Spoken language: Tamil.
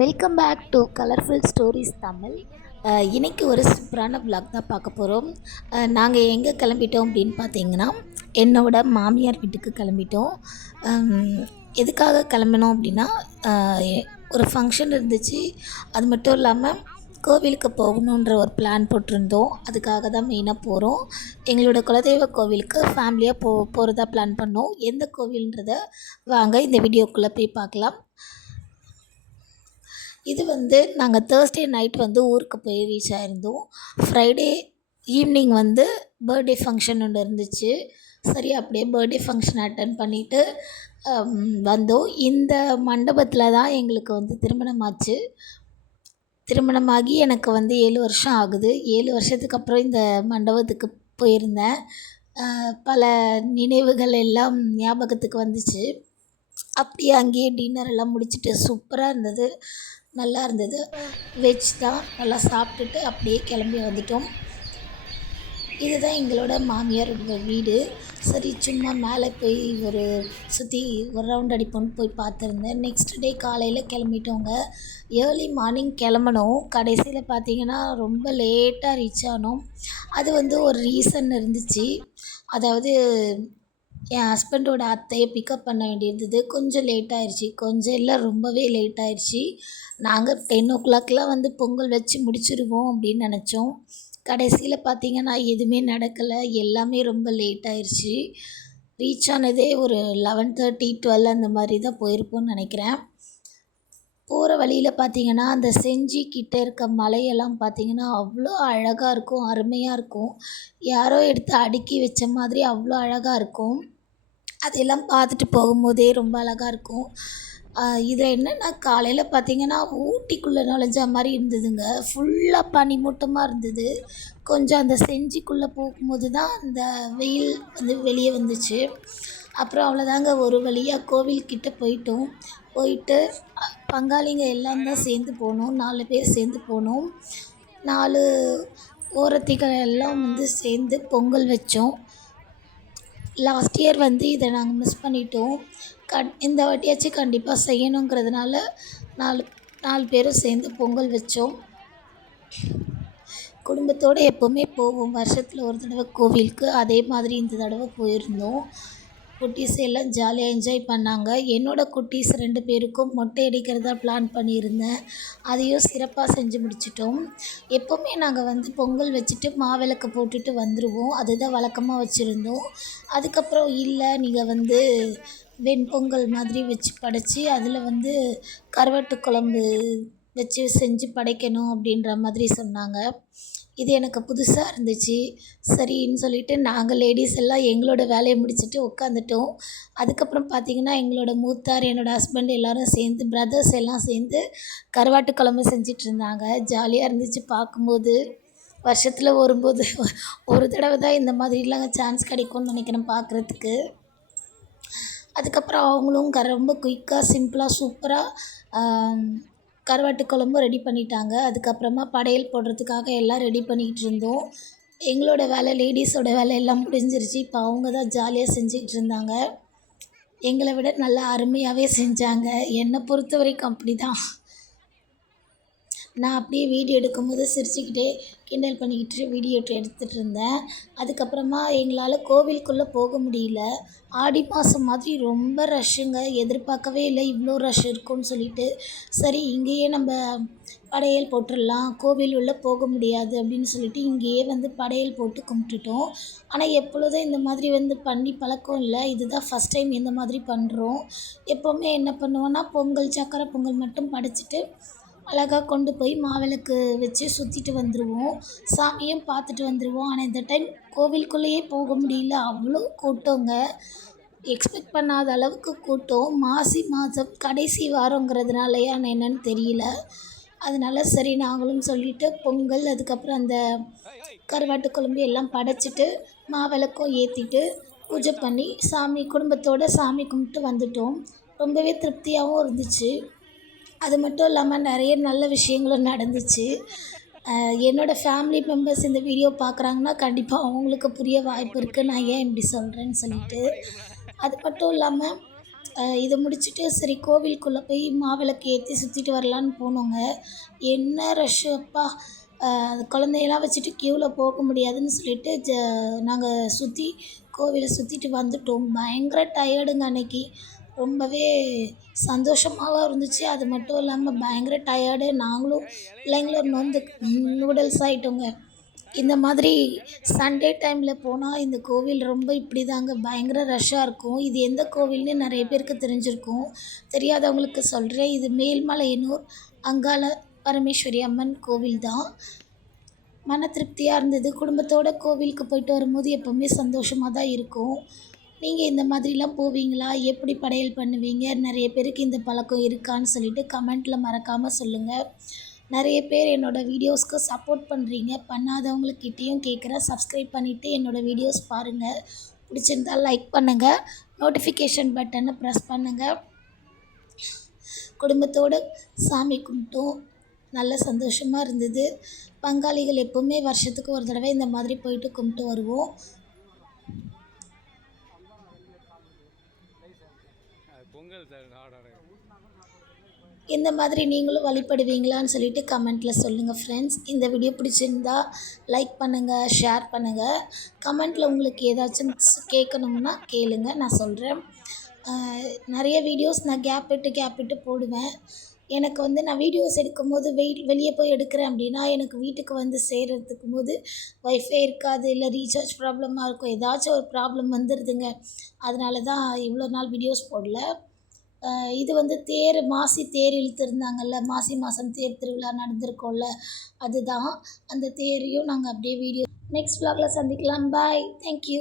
Welcome back to colourful stories Tamil. இன்றைக்கி ஒரு சூப்பரான விளாக் தான் பார்க்க போகிறோம். நாங்கள் எங்கே கிளம்பிட்டோம் அப்படின்னு பார்த்தீங்கன்னா, என்னோட மாமியார் வீட்டுக்கு கிளம்பிட்டோம். எதுக்காக கிளம்பினோம் அப்படின்னா, ஒரு ஃபங்க்ஷன் இருந்துச்சு. அது மட்டும் இல்லாமல் கோவிலுக்கு போகணுன்ற ஒரு பிளான் போட்டிருந்தோம். அதுக்காக தான் மெயினாக போகிறோம். எங்களோட குலதெய்வ கோவிலுக்கு ஃபேமிலியாக போகிறதா பிளான் பண்ணோம். எந்த கோவில்ன்றத வாங்க இந்த வீடியோக்குள்ளே போய் பார்க்கலாம். இது நாங்கள் தேர்ஸ்டே நைட் ஊருக்கு போய் ரீச் ஆகிருந்தோம். ஃப்ரைடே ஈவினிங் பர்த்டே ஃபங்க்ஷன் ஒன்று இருந்துச்சு. சரி, அப்படியே பர்த்டே ஃபங்க்ஷன் அட்டன் பண்ணிவிட்டு வந்தோம். இந்த மண்டபத்தில் தான் எங்களுக்கு திருமணமாச்சு. திருமணமாகி எனக்கு 7 வருஷம் ஆகுது. 7 வருஷத்துக்கு அப்புறம் இந்த மண்டபத்துக்கு போயிருந்தேன். பல நினைவுகள் எல்லாம் ஞாபகத்துக்கு வந்துச்சு. அப்படியே அங்கேயே டின்னர் எல்லாம் முடிச்சுட்டு சூப்பராக இருந்தது, நல்லா இருந்தது. வெஜ் தான், நல்லா சாப்பிட்டுட்டு அப்படியே கிளம்பி வந்துட்டோம். இதுதான் எங்களோட மாமியார் வீடு. சரி, சும்மா மேலே போய் சுற்றி ஒரு ரவுண்ட் அடிப்போன்னு போய் பார்த்துருந்தேன். நெக்ஸ்ட் டே காலையில் கிளம்பிட்டோங்க. ஏர்லி மார்னிங் கிளம்பணும். கடைசியில் பார்த்திங்கன்னா ரொம்ப லேட்டாக ரீச் ஆனோம். அது ஒரு ரீசன் இருந்துச்சு. அதாவது என் ஹஸ்பண்டோட அத்தையை பிக்கப் பண்ண வேண்டியிருந்தது. கொஞ்சம் லேட் ஆயிடுச்சு. கொஞ்சம் இல்லை, ரொம்பவே லேட் ஆயிடுச்சு. நாங்கள் 10 o'clockலாம் பொங்கல் வச்சு முடிச்சிடுவோம் அப்படின்னு நினச்சோம். கடைசியில் பார்த்திங்கன்னா எதுவுமே நடக்கலை. எல்லாமே ரொம்ப லேட் ஆயிடுச்சு. ரீச் ஆனதே ஒரு 11:30 12 அந்த மாதிரி தான் போயிருப்போம்னு நினைக்கிறேன். போகிற வழியில் பார்த்திங்கன்னா அந்த செஞ்சி கிட்டே இருக்க மலையெல்லாம் பார்த்திங்கன்னா அவ்வளோ அழகாக இருக்கும், அருமையாக இருக்கும். யாரோ எடுத்து அடுக்கி வச்ச மாதிரி அவ்வளோ அழகாக இருக்கும். அதெல்லாம் பார்த்துட்டு போகும்போதே ரொம்ப அழகாக இருக்கும். இதில் என்னென்னா, காலையில் பார்த்திங்கன்னா ஊட்டிக்குள்ளே நுழைஞ்ச மாதிரி இருந்ததுங்க. ஃபுல்லாக பனிமூட்டமாக இருந்தது. கொஞ்சம் அந்த செஞ்சிக்குள்ளே போகும்போது தான் அந்த வெயில் வெளியே வந்துச்சு. அப்புறம் அவ்வளோதாங்க, ஒரு வழியாக கோவில்கிட்ட போயிட்டோம். போயிட்டு பங்காளிங்க எல்லாம் தான் சேர்ந்து போனோம். 4 பேர் சேர்ந்து போனோம். 4 ஓரத்திகள் எல்லாம் சேர்ந்து பொங்கல் வச்சோம். லாஸ்ட் இயர் இதை நாங்கள் மிஸ் பண்ணிட்டோம். இந்த வாட்டியாச்சும் கண்டிப்பாக செய்யணுங்கிறதுனால 4 பேரும் சேர்ந்து பொங்கல் வச்சோம். குடும்பத்தோடு எப்போவுமே போவோம். வருஷத்தில் ஒரு தடவை கோவிலுக்கு. அதே மாதிரி இந்த தடவை போயிருந்தோம். குட்டீஸ் எல்லாம் ஜாலியாக என்ஜாய் பண்ணாங்க. என்னோடய குட்டீஸ் 2 பேருக்கும் மொட்டை அடிக்கிறதா பிளான் பண்ணியிருந்தேன். அதையும் சிறப்பாக செஞ்சு முடிச்சிட்டோம். எப்போவுமே நாங்கள் பொங்கல் வச்சுட்டு மாவிளக்கு போட்டுட்டு வந்துடுவோம். அதுதான் வழக்கமாக வச்சுருந்தோம். அதுக்கப்புறம் இல்லை, நீங்கள் வெண்பொங்கல் மாதிரி வச்சு படைச்சி அதில் கருவாட்டு குழம்பு வச்சு செஞ்சு படைக்கணும் அப்படின்ற மாதிரி சொன்னாங்க. இது எனக்கு புதுசாக இருந்துச்சு. சரின்னு சொல்லிவிட்டு நாங்கள் லேடீஸ் எல்லாம் எங்களோட வேலையை முடிச்சுட்டு உட்காந்துட்டோம். அதுக்கப்புறம் பார்த்திங்கன்னா எங்களோட மூத்தார், என்னோடய ஹஸ்பண்ட் எல்லோரும் சேர்ந்து, பிரதர்ஸ் எல்லாம் சேர்ந்து கருவாட்டு குழம்பு செஞ்சிட்ருந்தாங்க. ஜாலியாக இருந்துச்சு பார்க்கும்போது. வருஷத்தில் வரும்போது ஒரு தடவை தான் இந்த மாதிரிலாம் சான்ஸ் கிடைக்கும்னு நினைக்கிறேன் பார்க்குறதுக்கு. அதுக்கப்புறம் அவங்களும் ரொம்ப குயிக்காக, சிம்பிளாக, சூப்பராக கருவாட்டு குழம்பும் ரெடி பண்ணிட்டாங்க. அதுக்கப்புறமா படையல் போடுறதுக்காக எல்லாம் ரெடி பண்ணிக்கிட்டு இருந்தோம். எங்களோட வேலை, லேடீஸோட வேலை எல்லாம் முடிஞ்சிருச்சு. இப்போ அவங்க தான் ஜாலியாக செஞ்சுக்கிட்டு இருந்தாங்க. எங்களை விட நல்லா அருமையாகவே செஞ்சாங்க. என்னை பொறுத்த வரைக்கும் அப்படி தான். நான் அப்படியே வீடியோ எடுக்கும்போது சிரிச்சுக்கிட்டே கிண்டல் பண்ணிக்கிட்டு வீடியோ எடுத்துகிட்டு இருந்தேன். அதுக்கப்புறமா எங்களால் கோவிலுக்குள்ளே போக முடியல. ஆடி மாதம் மாதிரி ரொம்ப ரஷ்ஷுங்க. எதிர்பார்க்கவே இல்லை இவ்வளோ ரஷ் இருக்கும்னு சொல்லிட்டு. சரி, இங்கேயே நம்ம படையல் போட்டுடலாம், கோவில் உள்ளே போக முடியாது அப்படின்னு சொல்லிட்டு இங்கேயே படையல் போட்டு கும்பிட்டுட்டோம். ஆனால் எப்பொழுதும் இந்த மாதிரி பண்ணி பழக்கம் இல்லை. இதுதான் ஃபஸ்ட் டைம் இந்த மாதிரி பண்ணுறோம். எப்போவுமே என்ன பண்ணுவோன்னா, பொங்கல், சக்கரை பொங்கல் மட்டும் படைச்சிட்டு அழகாக கொண்டு போய் மாவிளக்கு வச்சு சுற்றிட்டு வந்துடுவோம். சாமியும் பார்த்துட்டு வந்துடுவோம். ஆனால் இந்த டைம் கோவிலுக்குள்ளேயே போக முடியல. அவ்வளோ கூட்டங்க. எக்ஸ்பெக்ட் பண்ணாத அளவுக்கு கூட்டம். மாசி மாதம் கடைசி வாரங்கிறதுனாலயா என்னன்னு தெரியல. அதனால சரி, நாங்களும் சொல்லிவிட்டு பொங்கல், அதுக்கப்புறம் அந்த கருவாட்டு குழம்பு எல்லாம் படைச்சிட்டு மாவிளக்கும் ஏற்றிட்டு பூஜை பண்ணி குடும்பத்தோடு சாமி கும்பிட்டு வந்துட்டோம். ரொம்பவே திருப்தியாகவும் இருந்துச்சு. அது மட்டும் இல்லாமல் நிறைய நல்ல விஷயங்களும் நடந்துச்சு. என்னோடய ஃபேமிலி மெம்பர்ஸ் இந்த வீடியோ பார்க்குறாங்கன்னா கண்டிப்பாக அவங்களுக்கு புரிய வாய்ப்பு இருக்குது நான் ஏன் இப்படி சொல்கிறேன்னு சொல்லிட்டு. அது மட்டும் இல்லாமல் இதை முடிச்சுட்டு சரி கோவிலுக்குள்ளே போய் மாவிளக்கு ஏற்றி சுற்றிட்டு வரலான்னு போனோங்க. என்ன ரஷ்ஷு அப்பா! குழந்தையெல்லாம் வச்சுட்டு க்யூவில் போக முடியாதுன்னு சொல்லிட்டு நாங்கள் கோவிலை சுற்றிட்டு வந்துட்டோம். பயங்கர டயர்டுங்க அன்னைக்கு. ரொம்பவே சந்தோஷமாவும் இருந்துச்சு. அது மட்டும் இல்லாமல் பயங்கர டயர்டு. நாங்களும் பிள்ளைங்களும் நொந்து நூடுல்ஸ் ஆகிட்டோங்க. இந்த மாதிரி சண்டே டைமில் போனால் இந்த கோவில் ரொம்ப இப்படி தாங்க பயங்கர ரஷ்ஷாக இருக்கும். இது எந்த கோவில்னு நிறைய பேருக்கு தெரிஞ்சிருக்கும். தெரியாதவங்களுக்கு சொல்கிறேன். இது மேல்மலையனூர் அங்காள பரமேஸ்வரி அம்மன் கோவில் தான். மன திருப்தியாக இருந்தது. குடும்பத்தோட கோவிலுக்கு போயிட்டு வரும்போது எப்போவுமே சந்தோஷமாக தான் இருக்கும். நீங்கள் இந்த மாதிரிலாம் போவீங்களா? எப்படி படையல் பண்ணுவீங்க? நிறைய பேருக்கு இந்த பழக்கம் இருக்கான்னு சொல்லிட்டு கமெண்ட்டில் மறக்காமல் சொல்லுங்கள். நிறைய பேர் என்னோடய வீடியோஸ்க்கு சப்போர்ட் பண்ணுறீங்க. பண்ணாதவங்கக்கிட்டேயும் கேட்குறேன். சப்ஸ்கிரைப் பண்ணிவிட்டு என்னோடய வீடியோஸ் பாருங்கள். பிடிச்சிருந்தால் லைக் பண்ணுங்கள். நோட்டிஃபிகேஷன் பட்டனை ப்ரெஸ் பண்ணுங்கள். குடும்பத்தோடு சாமி கும்பிட்டோம். நல்ல சந்தோஷமாக இருந்தது. பங்காளிகள் எப்போவுமே வருஷத்துக்கு ஒரு தடவை இந்த மாதிரி போயிட்டு கும்பிட்டு வருவோம். இந்த மாதிரி நீங்களும் வழிபடுவீங்களான்னு சொல்லிட்டு கமெண்ட்டில் சொல்லுங்கள் ஃப்ரெண்ட்ஸ். இந்த வீடியோ பிடிச்சிருந்தா லைக் பண்ணுங்கள், ஷேர் பண்ணுங்கள். கமெண்ட்டில் உங்களுக்கு ஏதாச்சும் கேட்கணும்னா கேளுங்க, நான் சொல்கிறேன். நிறைய வீடியோஸ் நான் கேப் விட்டு போடுவேன். எனக்கு வந்து நான் வீடியோஸ் எடுக்கும்போது வெளியே போய் எடுக்கிறேன் அப்படின்னா எனக்கு வீட்டுக்கு வந்து சேர்கிறதுக்கும் போது வைஃபை இருக்காது, இல்லை ரீசார்ஜ் ப்ராப்ளமாக இருக்கும். ஏதாச்சும் ஒரு ப்ராப்ளம் வந்துடுதுங்க. அதனால தான் இவ்வளோ நாள் வீடியோஸ் போடல. இது வந்து மாசி தேர் இழுத்துருந்தாங்கல்ல, மாசி மாதம் தேர் திருவிழா நடந்திருக்கோம்ல, அதுதான். அந்த தேரையும் நாங்கள் அப்படியே வீடியோ நெக்ஸ்ட் vlogல சந்திக்கலாம். பாய். தேங்க்யூ.